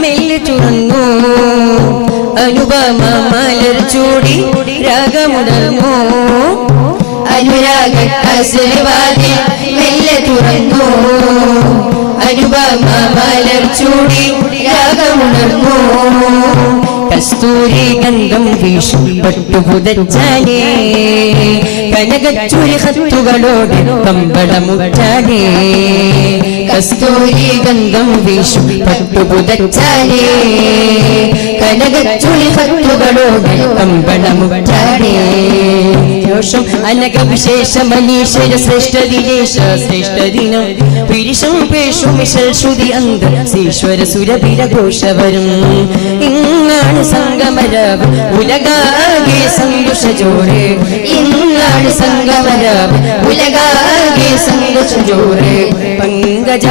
മെല്ലെ തുറന്നു അനുപമ മലർ ചൂടി രാഗമുടർന്നു അനുരാഗ ആശീർവാദി മെല്ലെ തുറന്നു അനുപമ മലർ ചൂടി രാഗമുണർന്നു കസ്തൂരി ഗന്ധം വീശും പട്ടുപുതച്ചാലേ കനകച്ചുരി ഹത്തുകളോട് കമ്പളമുറ്റാലേ കസ്തൂരി ഗന്ധം വീശും പട്ടുപുതച്ചാലേ കനകച്ചുരി ഹത്തുകളോട് കമ്പളമുറ്റാലേ ോഷം അനകവിശേഷ മനീശ്വര ശ്രേഷ്ഠ ദിനേശ ശ്രേഷ്ഠ ദിനം പിരിശം പേഷു മിശൽ ശ്രുതി അന്ത ഈശ്വര സുരഭിര ഘോഷവരും ഇന്നാണ് സംഗമരാവ് ഉലകാകെ സന്തോഷ ജോറ് ഇന്നാണ് സംഗമരാവ് ഉലകാകെ സന്തോഷ ജോറ് പങ്കജ